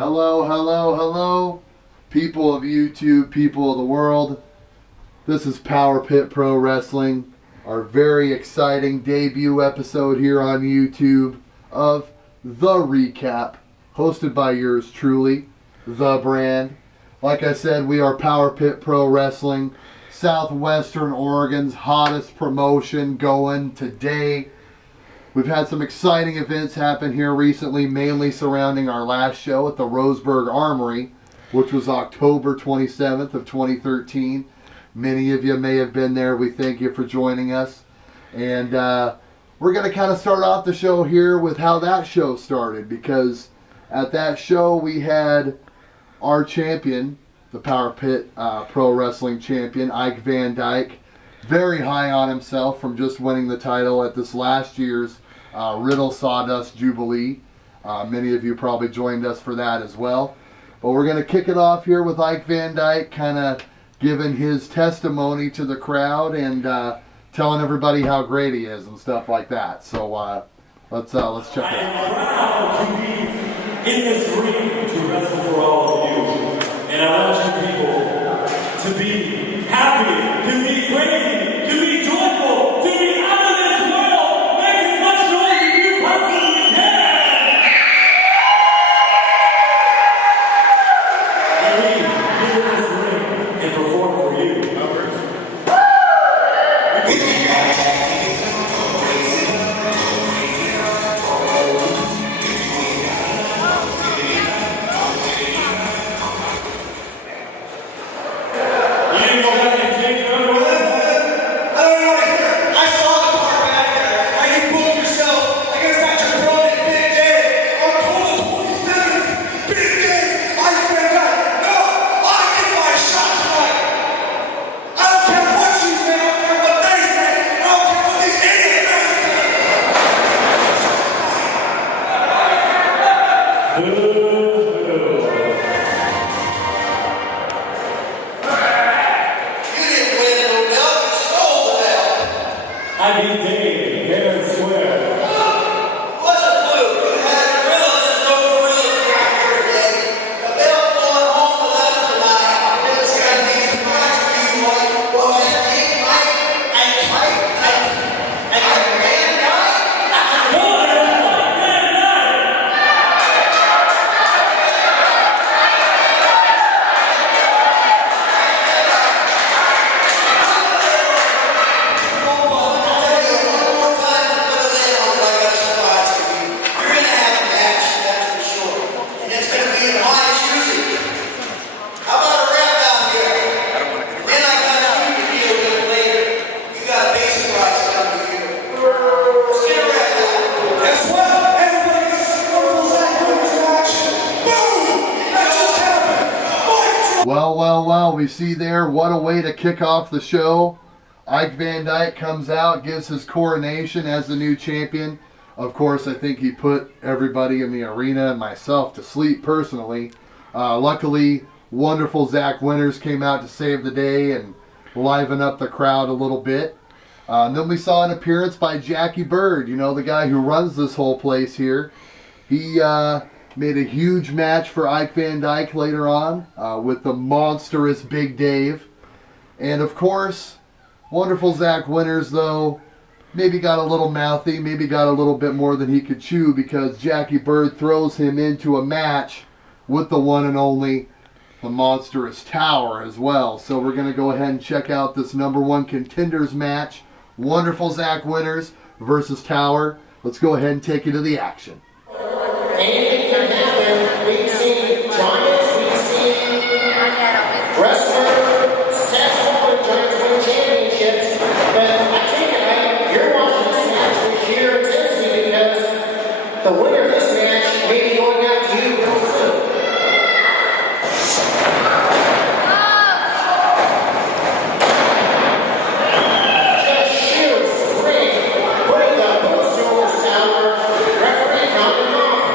Hello, hello, hello, people of YouTube, people of the world. This is Power Pit Pro Wrestling, our very exciting debut episode here on YouTube of The Recap, hosted by yours truly, The Brand. Like I said, we are Power Pit Pro Wrestling, Southwestern Oregon's hottest promotion going today. We've had some exciting events happen here recently, mainly surrounding our last show at the Roseburg Armory, which was October 27th of 2013. Many of you may have been there. We thank you for joining us. And we're going to kind of start off the show here with how that show started, because at that show we had our champion, the Power Pit Pro Wrestling champion, Ike Van Dyke, very high on himself from just winning the title at this last year's Riddle Sawdust Jubilee. Many of you probably joined us for that as well. But we're going to kick it off here with Ike Van Dyke kind of giving his testimony to the crowd and telling everybody how great he is and stuff like that. So let's check it out. I'm proud to be in this ring to wrestle for all of you. And I want you people to be happy, to be crazy, to be joyful, to be out of this world. Make as much noise as you possibly can. And we get in this ring and perform for you. Well, we see there, what a way to kick off the show. Ike Van Dyke comes out, gives his coronation as the new champion. Of course, I think he put everybody in the arena and myself to sleep personally. Luckily, wonderful Zack Winters came out to save the day and liven up the crowd a little bit. Then we saw an appearance by Jackie Bird, you know, the guy who runs this whole place here. He made a huge match for Ike Van Dyke later on with the monstrous Big Dave. And of course, wonderful Zack Winters, though, maybe got a little mouthy, maybe got a little bit more than he could chew, because Jackie Bird throws him into a match with the one and only, the monstrous Tower as well. So we're going to go ahead and check out this #1 contenders match. Wonderful Zack Winters versus Tower. Let's go ahead and take you to the action. Anything can happen. We've seen giants, we've seen wrestlers, successful giants win championships, but I take it right, you're watching this match with sheer intensity because the winner of this match may be going out to you real soon. Just shoots the ring, putting the boots over Tower, referee counting off.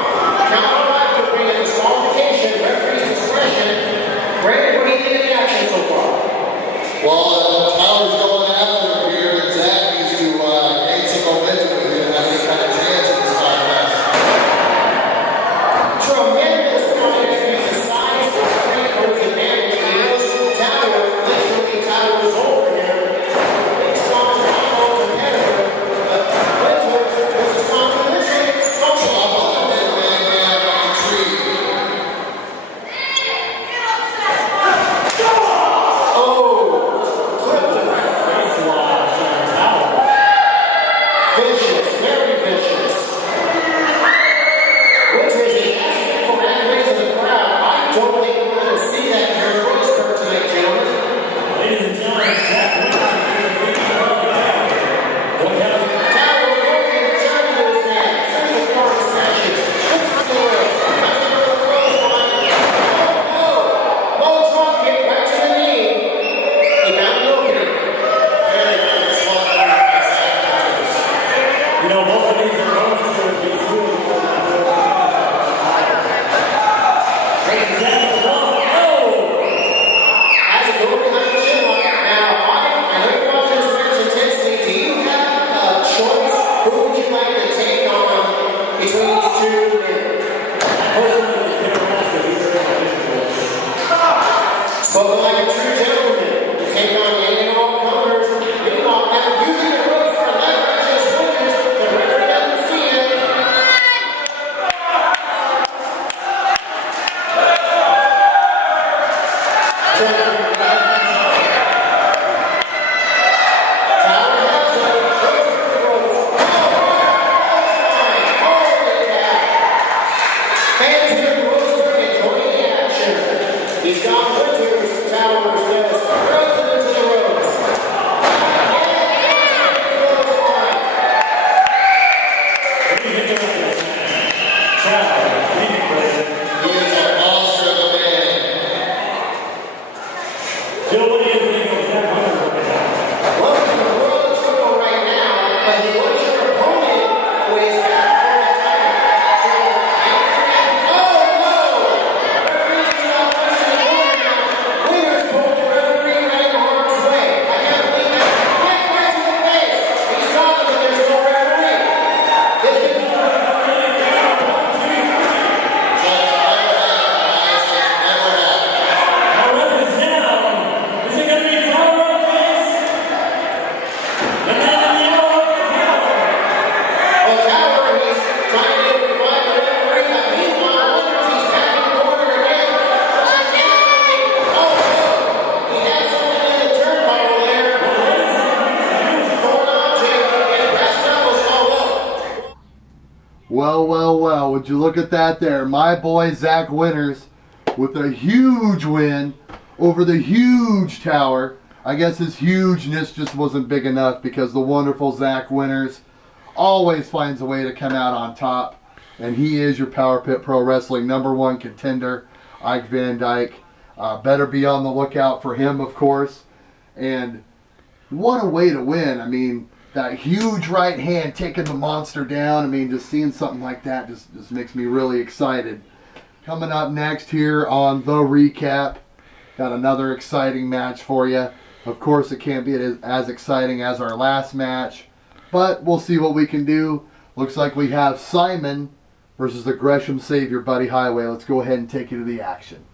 Well, well, well, would you look at that there? My boy Zack Winters with a huge win over the huge tower. I guess his hugeness just wasn't big enough because the wonderful Zack Winters always finds a way to come out on top. And he is your Power Pit Pro Wrestling #1 contender, Ike Van Dyke. Better be on the lookout for him, of course. And what a way to win. I mean, that huge right hand taking the monster down. I mean, just seeing something like that just makes me really excited. Coming up next here on the recap, got another exciting match for you. Of course, it can't be as exciting as our last match, but we'll see what we can do. Looks like we have Simon versus the Gresham Savior Buddy Highway. Let's go ahead and take you to the action.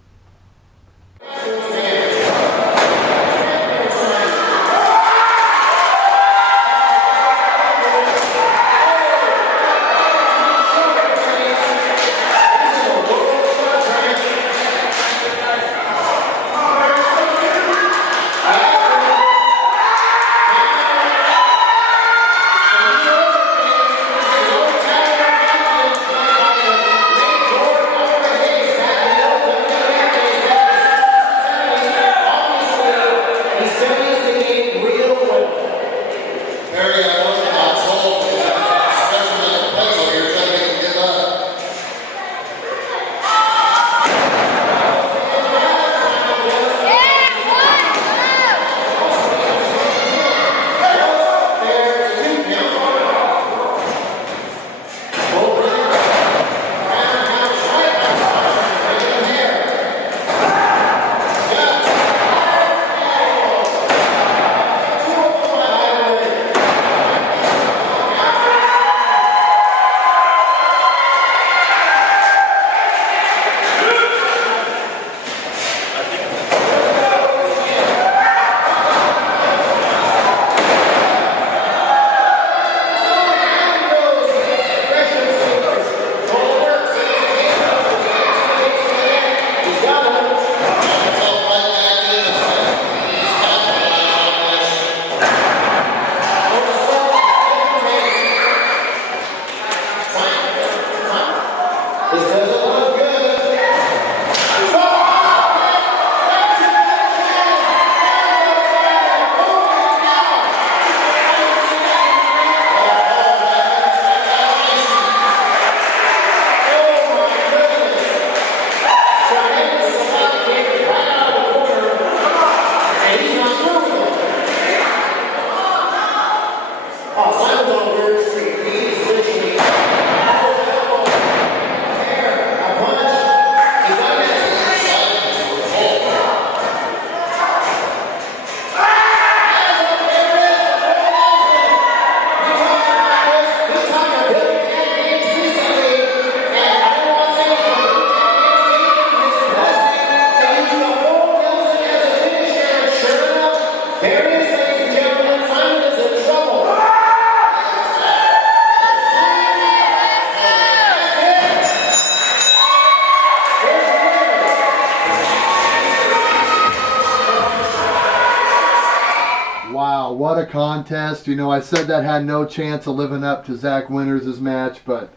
Wow, what a contest. You know, I said that had no chance of living up to Zack Winters' match, but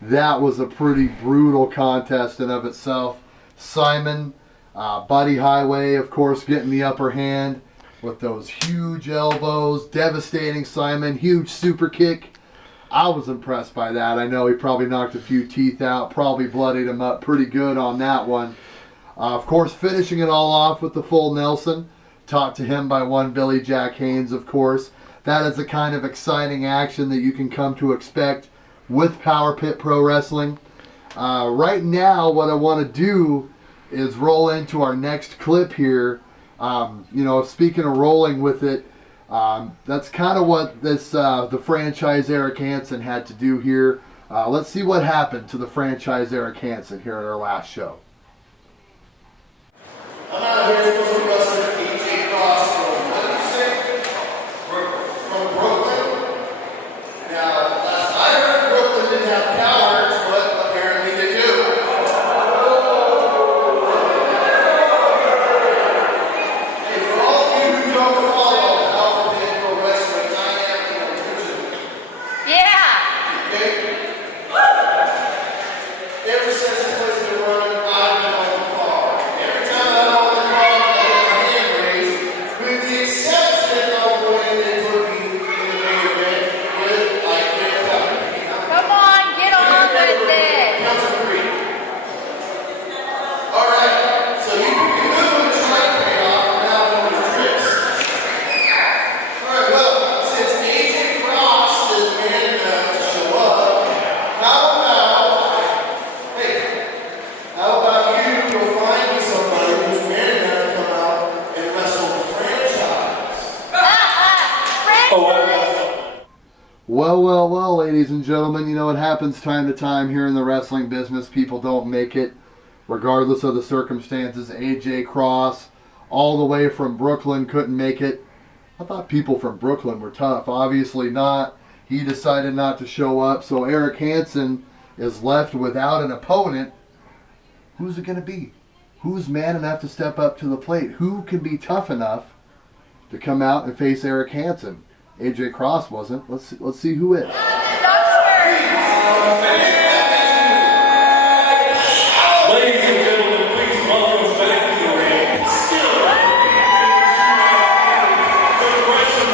that was a pretty brutal contest in of itself. Simon, Buddy Highway, of course, getting the upper hand with those huge elbows, devastating Simon, huge super kick. I was impressed by that. I know he probably knocked a few teeth out, probably bloodied him up pretty good on that one. Of course, finishing it all off with the full Nelson, taught to him by one Billy Jack Haynes, of course. That is the kind of exciting action that you can come to expect with Power Pit Pro Wrestling. Right now, what I want to do is roll into our next clip here. You know, speaking of rolling with it, that's kind of what this the franchise Eric Hanson had to do here. Let's see what happened to the franchise Eric Hanson here at our last show. I'm out here supposed to wrestle AJ Cross from, what did you say? From Brooklyn. Now, last I heard, Brooklyn didn't have cowards, but apparently they do. Hey, for all of you who don't follow Power Pit Pro Wrestling, I am the producer. Yeah. Okay? Well, well, well, ladies and gentlemen, you know, it happens time to time here in the wrestling business. People don't make it, regardless of the circumstances. AJ Cross, all the way from Brooklyn, couldn't make it. I thought people from Brooklyn were tough. Obviously not. He decided not to show up, so Eric Hanson is left without an opponent. Who's it going to be? Who's man enough to step up to the plate? Who can be tough enough to come out and face Eric Hanson? AJ Cross wasn't. Let's see who is. Ladies and gentlemen, please welcome back to the ring. Still, progression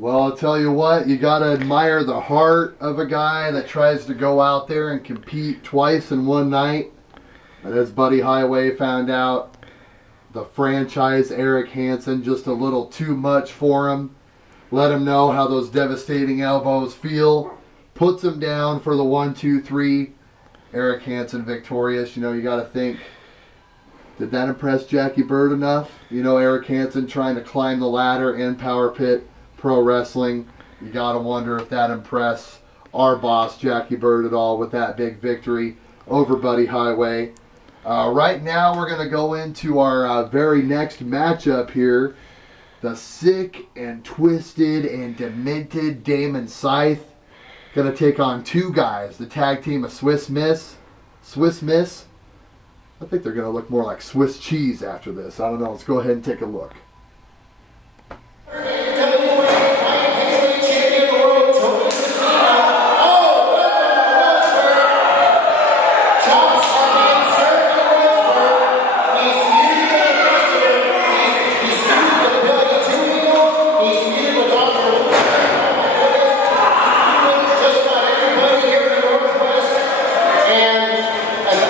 Well, I'll tell you what, you got to admire the heart of a guy that tries to go out there and compete twice in one night. And as Buddy Highway found out, the franchise Eric Hanson just a little too much for him. Let him know how those devastating elbows feel. Puts him down for the 1, 2, 3. Eric Hanson victorious. You know, you got to think, did that impress Jackie Bird enough? You know, Eric Hanson trying to climb the ladder in Power Pit Pro Wrestling. You got to wonder if that impressed our boss, Jackie Bird, at all with that big victory over Buddy Highway. Right now, we're going to go into our very next matchup here. The sick and twisted and demented Damon Scythe going to take on two guys. The tag team of Swiss Miss. I think they're going to look more like Swiss cheese after this. I don't know. Let's go ahead and take a look.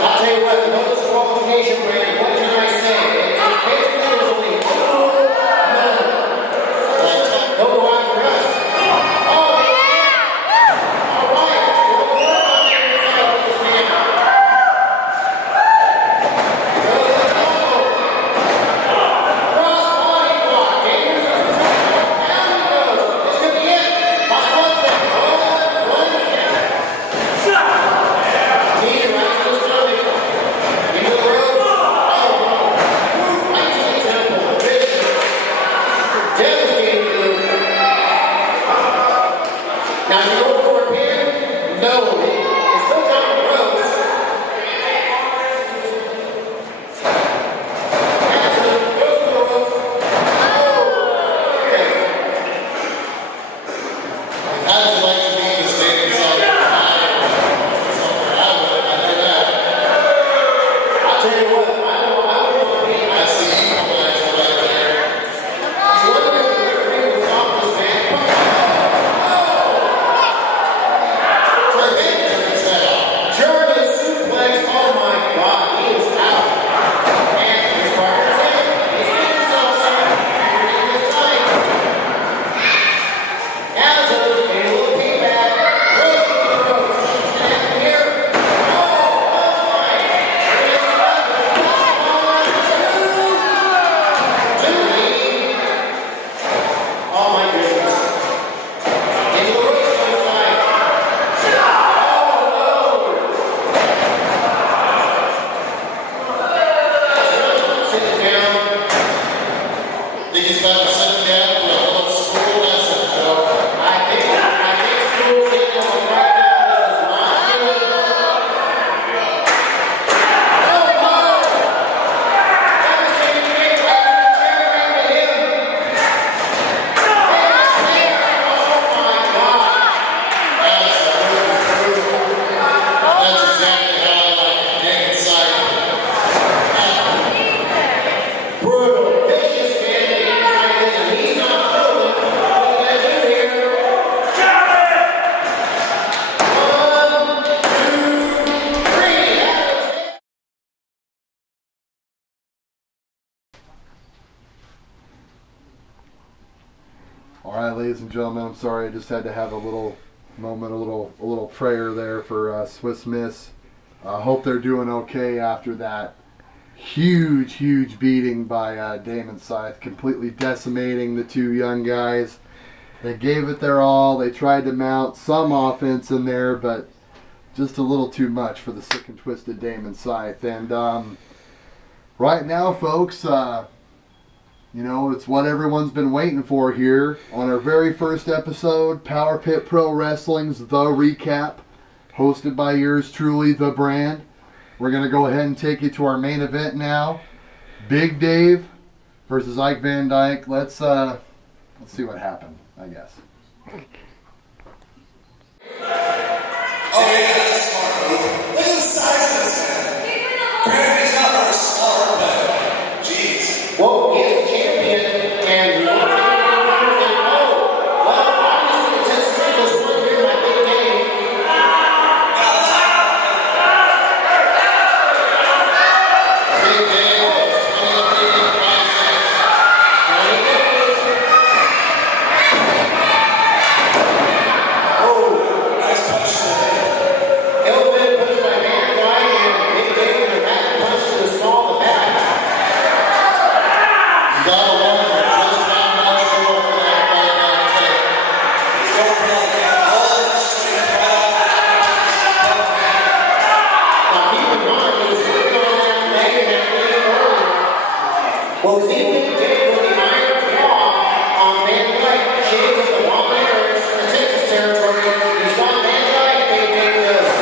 I'll tell you what, the most qualification brand, what can I say? It's basically only one No, it's no time to Rose. Hanson, goes to the Rose. How would you like to be in the state inside of I'll tell you what, I would want to be. I see you coming at you right there. You wonder if the referee will stop this man. Prevent turns that off. German suplex, oh my God, he is out. And his partner's in. He's getting himself some. In this time. Hanson, a little feedback. Rose to the Rose. And here. Oh my. Oh my goodness. Into the Rose side. Sit it down. Think he's about to sit down for a little school lesson, Joe. I think school's in on the right now. This is not good. Oh no! Devastating kick right in the chair right to him. And there. Oh my God. That's exactly how I like to dig inside. Brutal, vicious man inside this, and he's not moving. What's he gonna do here? 1, 2, 3. All right, ladies and gentlemen, I'm sorry. I just had to have a little moment, a little prayer there for Swiss Miss. I hope they're doing okay after that huge beating by Damon Scythe, completely decimating the two young guys. They gave it their all. They tried to mount some offense in there, but just a little too much for the sick and twisted Damon Scythe. And right now, folks, you know, it's what everyone's been waiting for here on our very first episode, Power Pit Pro Wrestling's The Recap, hosted by yours truly, The Brand. We're going to go ahead and take you to our main event now. Big Dave versus Ike Van Dyke. Let's see what happened, I guess. Oh yeah, that's a smart move. Look at the size of this man. Granted, he's not very smart, but jeez. Well, he is the champion, and he wants to be and oh, well, obviously the test was one here by Big Dave. Big Dave, 23 biceps. And he goes. Oh, Nice punch to the head. Elvin pushed by Van Dyke, and Big Dave with a back punch to the small of the back. You gotta wonder just how much more for that fight might take. He's going for like that bullet straight out. Now keep in mind, he was working on that Megan that day earlier. Well, see Big Dave with the iron claw on Van Dyke, shades of the Long Irons from Texas territory. He's got Van Dyke, Big Dave does.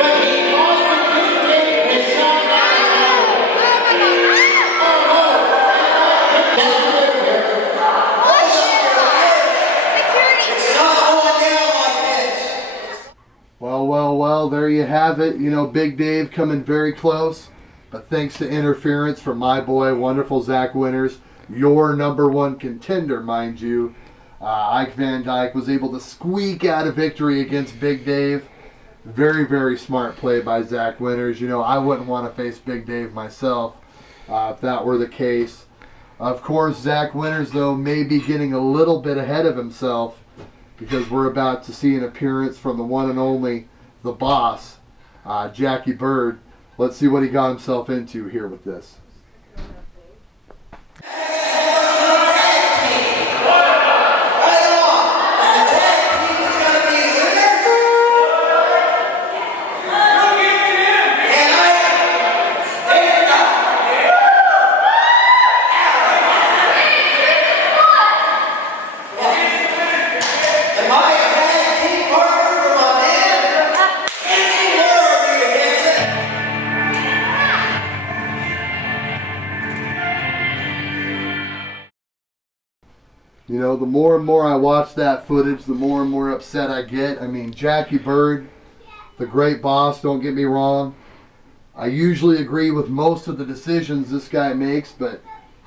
But he lost to Big Dave with shot It's not going down like this. Well, there you have it. You know, Big Dave coming very close. But thanks to interference from my boy, wonderful Zack Winters, your number one contender, mind you, Ike Van Dyke was able to squeak out a victory against Big Dave. Very smart play by Zack Winters. You know, I wouldn't want to face Big Dave myself if that were the case. Of course, Zack Winters, though, may be getting a little bit ahead of himself because we're about to see an appearance from the one and only, the boss, Jackie Bird. Let's see what he got himself into here with this. You know, the more and more I watch that footage, the more and more upset I get. I mean, Jackie Bird, the great boss, don't get me wrong. I usually agree with most of the decisions this guy makes, but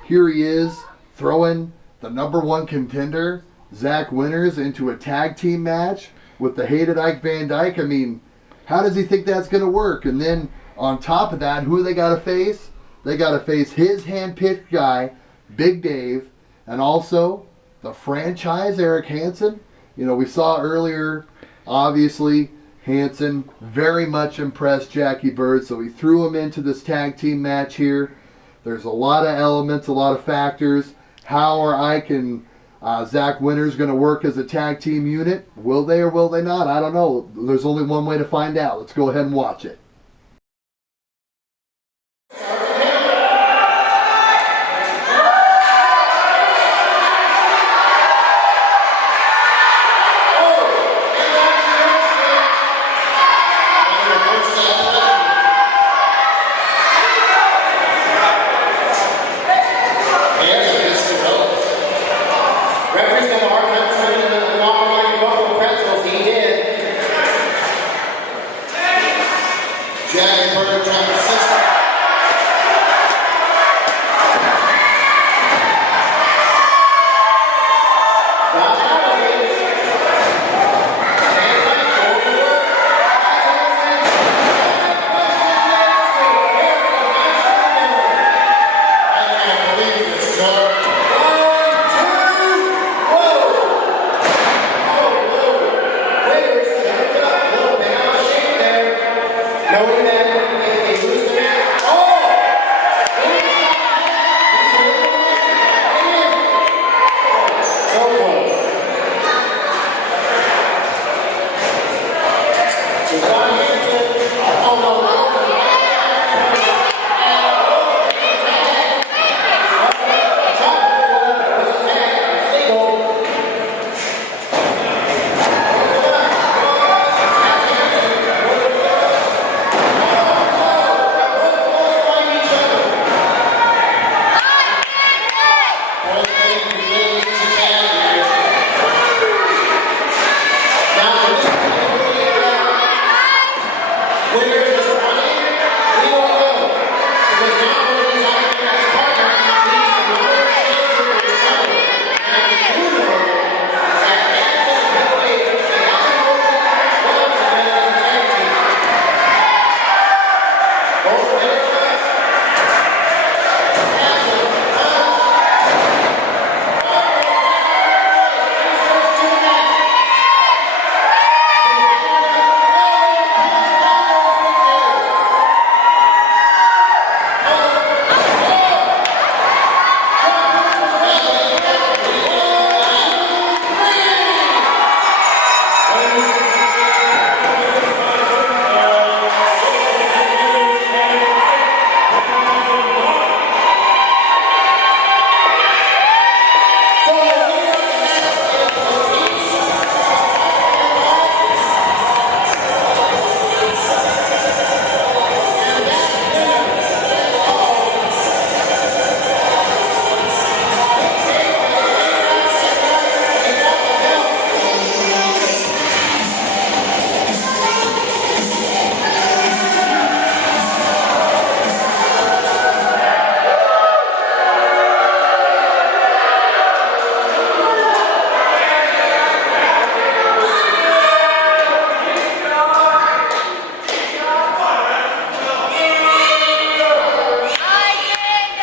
here he is throwing the #1 contender, Zack Winters, into a tag team match with the hated Ike Van Dyke. I mean, how does he think that's going to work? And then on top of that, who they got to face? They got to face his hand-picked guy, Big Dave, and also the franchise, Eric Hanson. You know, we saw earlier, obviously, Hanson very much impressed Jackie Bird, so he threw him into this tag team match here. There's a lot of elements, a lot of factors. How are Ike and Zack Winters going to work as a tag team unit? Will they or will they not? I don't know. There's only one way to find out. Let's go ahead and watch it.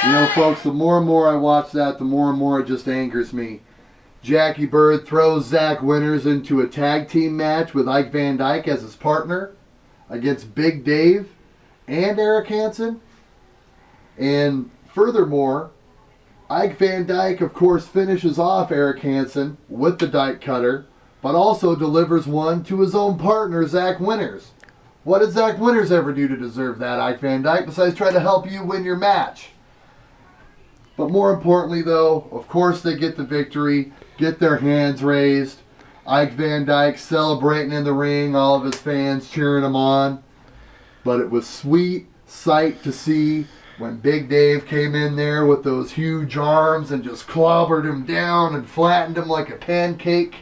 You know, folks, the more and more I watch that, the more and more it just angers me. Jackie Bird throws Zack Winters into a tag team match with Ike Van Dyke as his partner against Big Dave and Eric Hanson. And furthermore, Ike Van Dyke, of course, finishes off Eric Hanson with the Dyke cutter, but also delivers one to his own partner, Zack Winters. What did Zack Winters ever do to deserve that, Ike Van Dyke, besides try to help you win your match? But more importantly, though, of course they get the victory, get their hands raised. Ike Van Dyke celebrating in the ring, all of his fans cheering him on. But it was sweet sight to see when Big Dave came in there with those huge arms and just clobbered him down and flattened him like a pancake.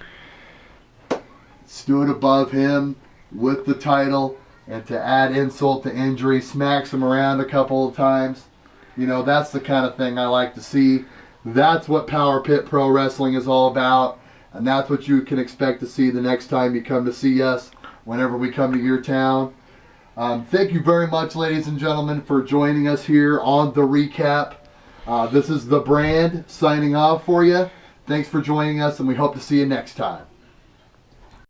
Stood above him with the title, and to add insult to injury, smacks him around a couple of times. You know, that's the kind of thing I like to see. That's what Power Pit Pro Wrestling is all about, and that's what you can expect to see the next time you come to see us, whenever we come to your town. Thank you very much, ladies and gentlemen, for joining us here on The Recap. This is The Brand signing off for you. Thanks for joining us, and we hope to see you next time.